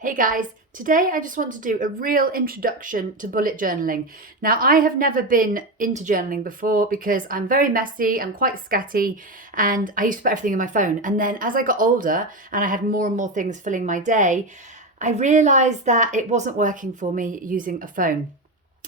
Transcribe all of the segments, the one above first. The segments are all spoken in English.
Hey guys, today I just want to do a real introduction to bullet journaling. Now, I have never been into journaling before because I'm very messy, I'm quite scatty, and I used to put everything in my phone. And then as I got older and I had more and more things filling my day, I realised that it wasn't working for me using a phone.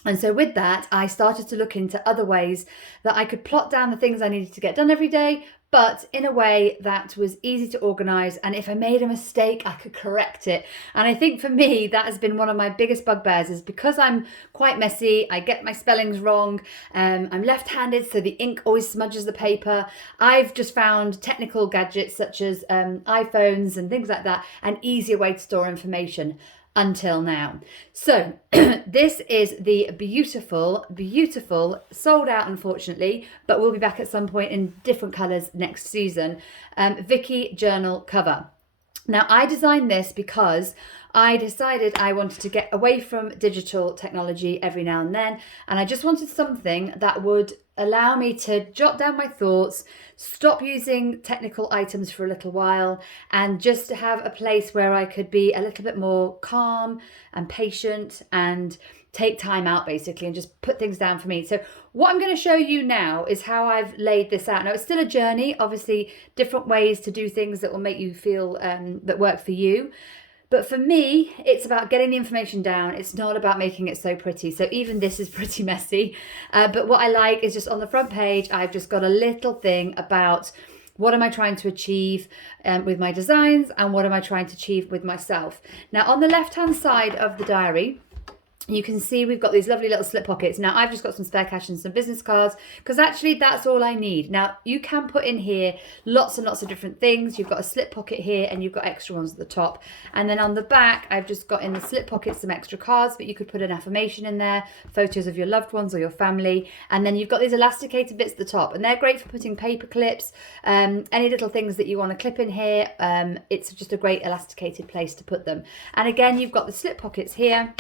And so with that, I started to look into other ways that I could plot down the things I needed to get done every day, but in a way that was easy to organise. And if I made a mistake, I could correct it. And I think for me, that has been one of my biggest bugbears, is because I'm quite messy, I get my spellings wrong, I'm left-handed, so the ink always smudges the paper. I've just found technical gadgets such as iPhones and things like that an easier way to store information until now. So this is the beautiful, sold out unfortunately, but we'll be back at some point in different colours next season, Vicki journal cover. Now, I designed this because I decided I wanted to get away from digital technology every now and then, and I just wanted something that would allow me to jot down my thoughts, stop using technical items for a little while, and just to have a place where I could be a little bit more calm and patient and take time out basically and just put things down for me. So what I'm going to show you now is how I've laid this out. Now, it's still a journey, obviously different ways to do things that will make you feel that work for you. But for me, it's about getting the information down. It's not about making it so pretty. So even this is pretty messy. But what I like is just on the front page, I've just got a little thing about what am I trying to achieve with my designs and what am I trying to achieve with myself. Now, on the left-hand side of the diary, you can see we've got these lovely little slip pockets. Now, I've just got some spare cash and some business cards because actually that's all I need. Now, you can put in here lots and lots of different things. You've got a slip pocket here and you've got extra ones at the top. And then on the back, I've just got in the slip pocket some extra cards, but you could put an affirmation in there, photos of your loved ones or your family. And then you've got these elasticated bits at the top, and they're great for putting paper clips, any little things that you want to clip in here. It's just a great elasticated place to put them. And again, you've got the slip pockets here.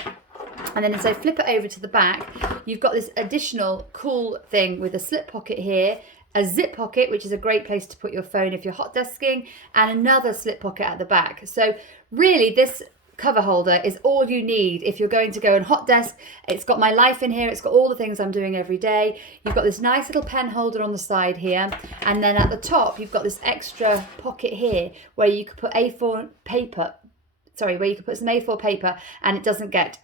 And then as I flip it over to the back, you've got this additional cool thing with a slip pocket here, a zip pocket, which is a great place to put your phone if you're hot desking, and another slip pocket at the back. So really this cover holder is all you need if you're going to go and hot desk. It's got my life in here. It's got all the things I'm doing every day. You've got this nice little pen holder on the side here. And then at the top, you've got this extra pocket here where you could put A4 paper, where you could put some A4 paper and it doesn't get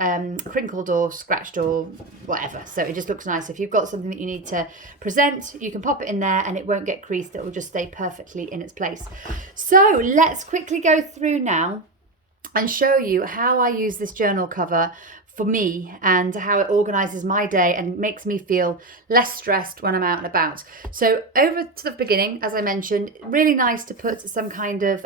crinkled or scratched or whatever. So it just looks nice. If you've got something that you need to present, you can pop it in there and it won't get creased. It will just stay perfectly in its place. So let's quickly go through now and show you how I use this journal cover for me and how it organizes my day and makes me feel less stressed when I'm out and about. So over to the beginning, as I mentioned, really nice to put some kind of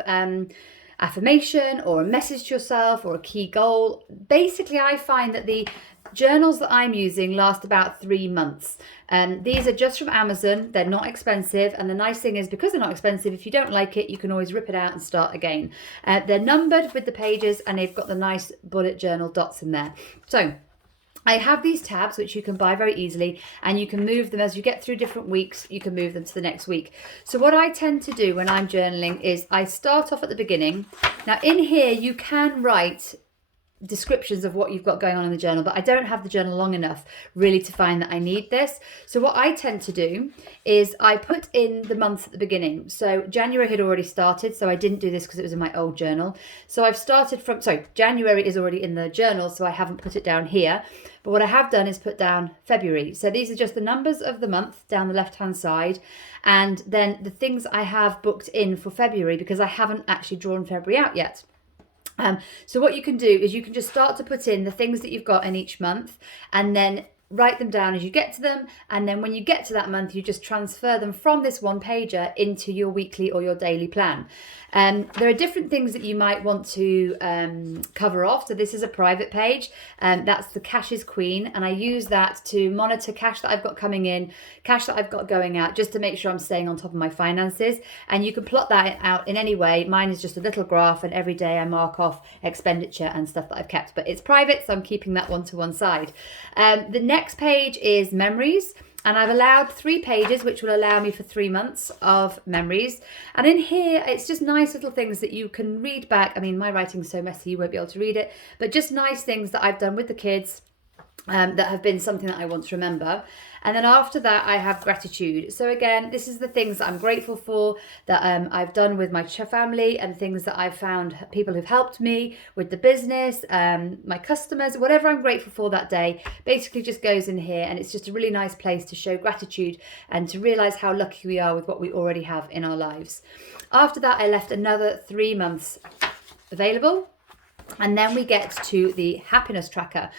affirmation or a message to yourself or a key goal. Basically, I find that the journals that I'm using last about 3 months. These are just from Amazon. They're not expensive. And the nice thing is, because they're not expensive, if you don't like it, you can always rip it out and start again. They're numbered with the pages and they've got the nice bullet journal dots in there. So I have these tabs which you can buy very easily, and you can move them as you get through different weeks. You can move them to the next week. So what I tend to do when I'm journaling is I start off at the beginning. Now in here you can write descriptions of what you've got going on in the journal, but I don't have the journal long enough really to find that I need this. So what I tend to do is I put in the month at the beginning. So January had already started, so I didn't do this because it was in my old journal. So I've started from, January is already in the journal, so I haven't put it down here. But what I have done is put down February. So these are just the numbers of the month down the left-hand side. And then the things I have booked in for February, because I haven't actually drawn February out yet. So what you can do is you can just start to put in the things that you've got in each month and then write them down as you get to them. And then when you get to that month, you just transfer them from this one pager into your weekly or your daily plan. There are different things that you might want to cover off. So this is a private page. That's the cash is queen. And I use that to monitor cash that I've got coming in, cash that I've got going out, just to make sure I'm staying on top of my finances. And you can plot that out in any way. Mine is just a little graph, and every day I mark off expenditure and stuff that I've kept. But it's private, so I'm keeping that one to one side. The next page is memories. And I've allowed 3 pages, which will allow me for 3 months of memories. And in here, it's just nice little things that you can read back. I mean, my writing's so messy, you won't be able to read it, but just nice things that I've done with the kids that have been something that I want to remember. And then after that, I have gratitude. So again, this is the things that I'm grateful for, that I've done with my family, and things that I've found people who've helped me with the business, my customers, whatever I'm grateful for that day, basically just goes in here. And it's just a really nice place to show gratitude and to realize how lucky we are with what we already have in our lives. After that, I left another 3 months available. And then we get to the happiness tracker.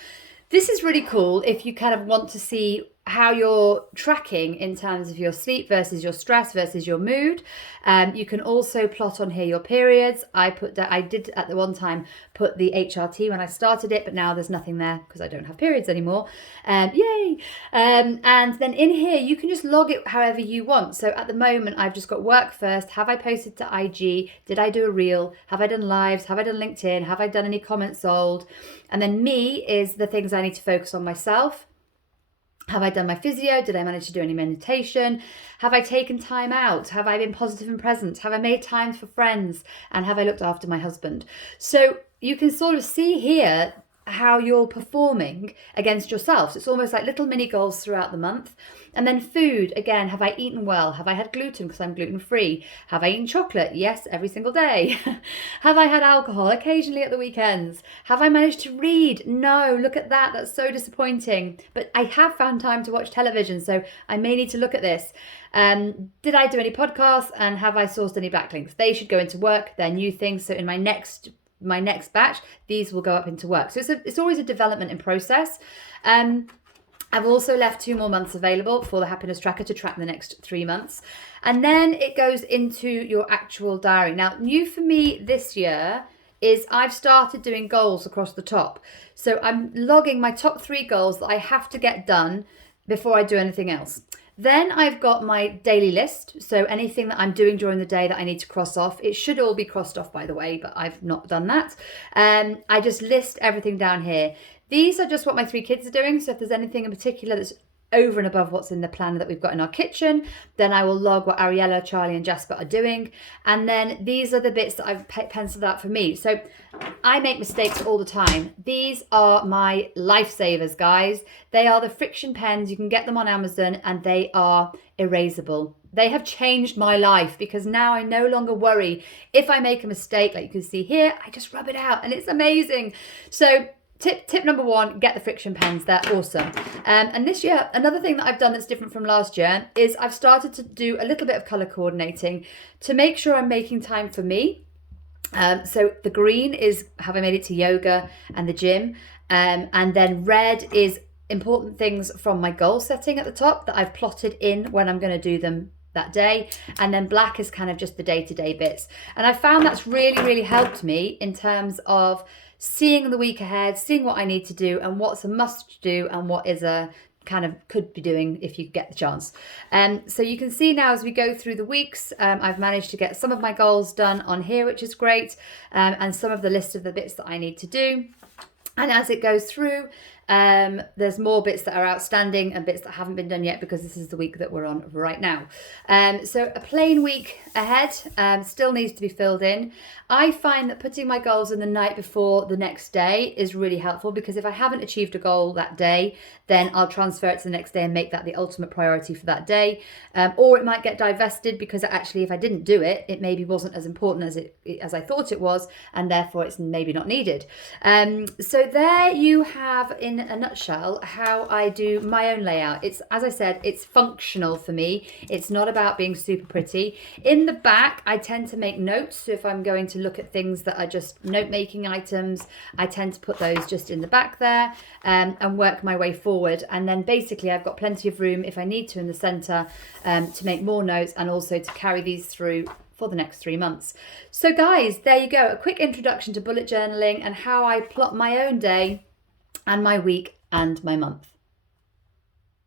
This is really cool if you kind of want to see how you're tracking in terms of your sleep versus your stress versus your mood. You can also plot on here your periods. I did at the one time put the HRT when I started it, but now there's nothing there because I don't have periods anymore. Yay! And then in here, you can just log it however you want. So at the moment, I've just got work first. Have I posted to IG? Did I do a reel? Have I done lives? Have I done LinkedIn? Have I done any comments sold? And then me is the things I need to focus on myself. Have I done my physio? Did I manage to do any meditation? Have I taken time out? Have I been positive and present? Have I made time for friends? And have I looked after my husband? So you can sort of see here how you're performing against yourself. So it's almost like little mini goals throughout the month. And then food, again, have I eaten well? Have I had gluten because I'm gluten free? Have I eaten chocolate? Yes, every single day. Have I had alcohol? Occasionally at the weekends. Have I managed to read? No, look at that. That's so disappointing. But I have found time to watch television, so I may need to look at this. Did I do any podcasts, and have I sourced any backlinks? They should go into work. They're new things. So in my next batch, these will go up into work. So it's always a development in process. I've also left 2 more months available for the happiness tracker to track the next 3 months. And then it goes into your actual diary. Now, new for me this year is I've started doing goals across the top. So I'm logging my top 3 goals that I have to get done before I do anything else. Then I've got my daily list. So anything that I'm doing during the day that I need to cross off, it should all be crossed off, by the way, but I've not done that. I just list everything down here. These are just what my 3 kids are doing. So if there's anything in particular that's over and above what's in the plan that we've got in our kitchen, then I will log what Ariella, Charlie and Jasper are doing. And then these are the bits that I've penciled out for me. So I make mistakes all the time. These are my lifesavers, guys. They are the friction pens. You can get them on Amazon and they are erasable. They have changed my life because now I no longer worry if I make a mistake. Like you can see here, I just rub it out and it's amazing. So Tip number 1, get the friction pens. They're awesome. And this year, another thing that I've done that's different from last year is I've started to do a little bit of colour coordinating to make sure I'm making time for me. So the green is, have I made it to yoga and the gym? And then red is important things from my goal setting at the top that I've plotted in when I'm going to do them that day. And then black is kind of just the day-to-day bits. And I found that's really, really helped me in terms of seeing the week ahead, seeing what I need to do and what's a must do and what is a kind of could be doing if you get the chance. So you can see now as we go through the weeks, I've managed to get some of my goals done on here, which is great, and some of the list of the bits that I need to do. And as it goes through, there's more bits that are outstanding and bits that haven't been done yet because this is the week that we're on right now. So a plain week ahead still needs to be filled in. I find that putting my goals in the night before the next day is really helpful because if I haven't achieved a goal that day, then I'll transfer it to the next day and make that the ultimate priority for that day. Or it might get divested because actually if I didn't do it, it maybe wasn't as important as I thought it was, and therefore it's maybe not needed. So there you have in a nutshell how I do my own layout. It's, as I said, it's functional for me. It's not about being super pretty. In the back, I tend to make notes. So if I'm going to look at things that are just note-making items, I tend to put those just in the back there and work my way forward. And then basically I've got plenty of room if I need to in the center to make more notes and also to carry these through for the next 3 months. So guys, there you go. A quick introduction to bullet journaling and how I plot my own day and my week and my month.